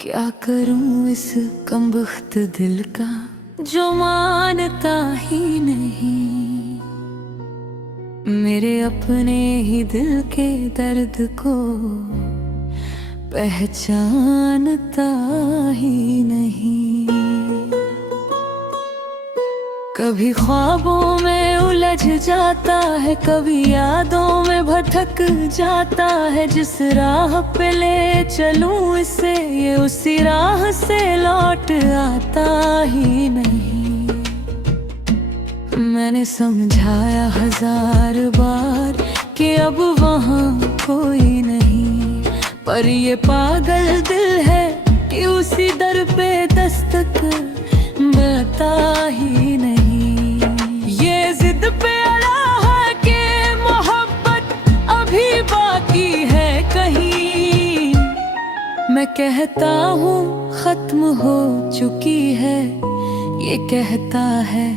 क्या करूं इस कमबख्त दिल का जो मानता ही नहीं, मेरे अपने ही दिल के दर्द को पहचानता ही नहीं। कभी ख्वाबों में उलझ जाता है, कभी यादों में भटक जाता है। जिस राह पे ले चलूं इसे ये उसी राह से लौट आता ही नहीं। मैंने समझाया 1000 बार कि अब वहाँ कोई नहीं, पर ये पागल दिल है कि उसी दर पे दस्तक देता ही नहीं। ये जिद पे अड़ा है कि मोहब्बत अभी बाकी है कहीं। मैं कहता हूँ खत्म हो चुकी है, ये कहता है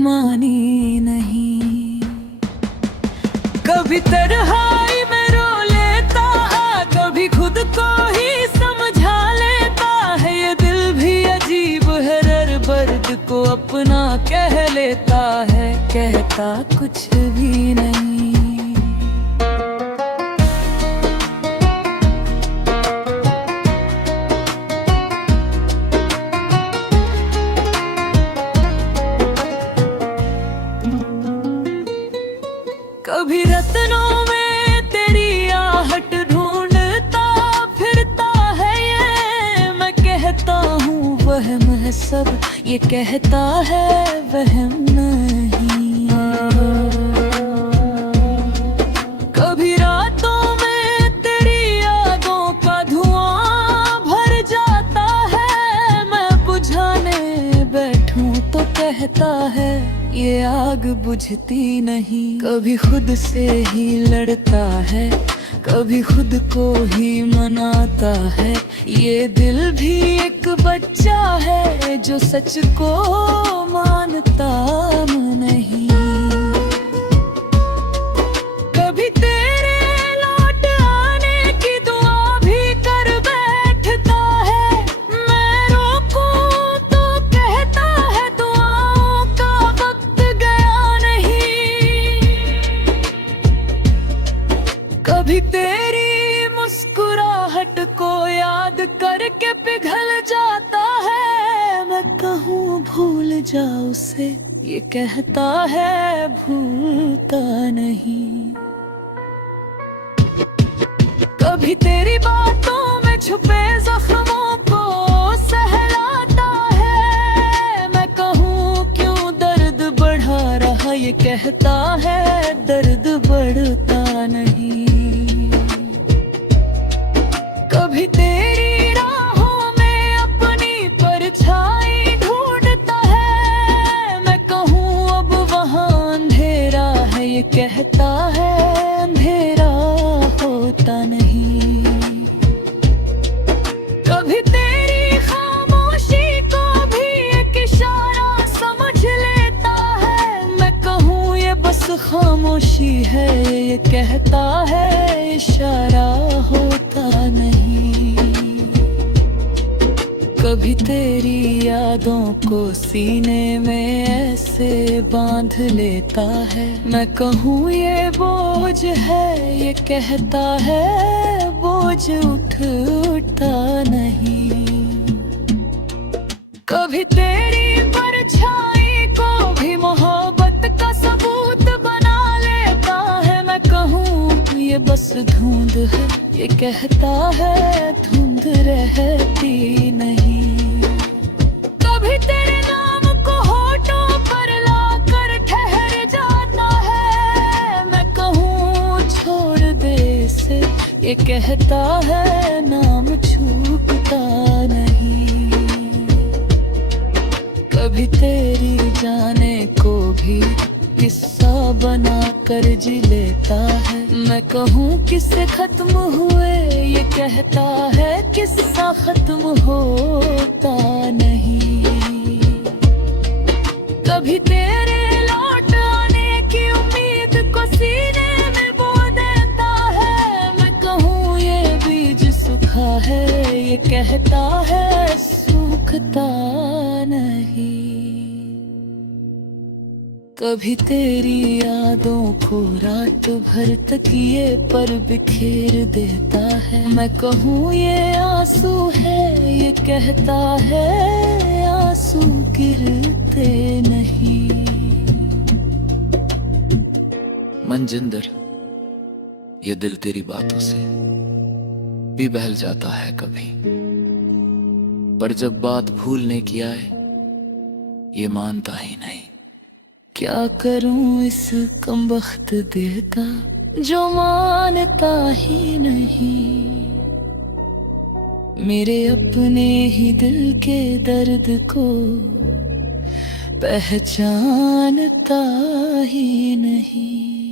मानी नहीं। कभी तन्हाई में रो लेता है, कभी खुद को ही समझा लेता है। ये दिल भी अजीब है, दर्द को अपना कह लेता है, कहता कुछ भी नहीं। कभी रत्नों में तेरी आहट ढूंढता फिरता है ये। मैं कहता हूँ वहम है सब, ये कहता है वहम नहीं। कभी रातों में तेरी यादों का धुआं भर जाता है। मैं बुझाने बैठूं तो कहता है ये आग बुझती नहीं। कभी खुद से ही लड़ता है, कभी खुद को ही मनाता है। ये दिल भी एक बच्चा है जो सच को मानता नहीं। कभी तेरे लौट आने की दुआ भी कर बैठता है। मैं रोकूं तो कहता है दुआओं का वक्त गया नहीं। कभी तेरी मुस्कुराहट को याद करके पिघल जाता है। मैं कहूँ भूल जा उसे, ये कहता है भूलता नहीं। कभी तेरी बातों में छुपे जख्मों को सहलाता है। मैं कहूँ क्यों दर्द बढ़ा रहा, ये कहता है दर्द बढ़ता नहीं। कभी तेरी राहों में अपनी परछाई ढूंढता है। मैं कहूँ अब वहाँ अंधेरा है, ये कहता है अंधेरा होता नहीं। कभी तेरी खामोशी को भी एक इशारा समझ लेता है। मैं कहूँ ये बस खामोशी है, ये कहता है इशारा होता नहीं। कभी तेरी यादों को सीने में ऐसे बांध लेता है। मैं कहूँ ये बोझ है, ये कहता है बोझ उठता नहीं। कभी तेरी परछाई को भी मोहब्बत का सबूत बना लेता है। मैं कहूँ ये बस धुंध है, ये कहता है धुंध रहती नहीं। कभी तेरे नाम को होठों पर लाकर ठहर जाता है। मैं कहूँ छोड़ दे इसे, ये कहता है नाम छूटता नहीं। कभी तेरी जाने को भी किस्सा बना कर जी लेता है। मैं कहूँ किससे खत्म हुए, ये कहता है किस्सा खत्म होता नहीं। कभी तेरे लौट आने की उम्मीद को सीने में बो देता है। मैं कहूँ ये बीज सूखा है, ये कहता है सूखता नहीं। कभी तेरी यादों को रात भर तकिए पर बिखेर देता है। मैं कहूँ ये आंसू है, ये कहता है आंसू गिरते नहीं। मनजिंदर, ये दिल तेरी बातों से भी बहल जाता है कभी, पर जब बात भूलने की आए ये मानता ही नहीं। क्या करूं इस कमबख्त दिल का जो मानता ही नहीं। मेरे अपने ही दिल के दर्द को पहचानता ही नहीं।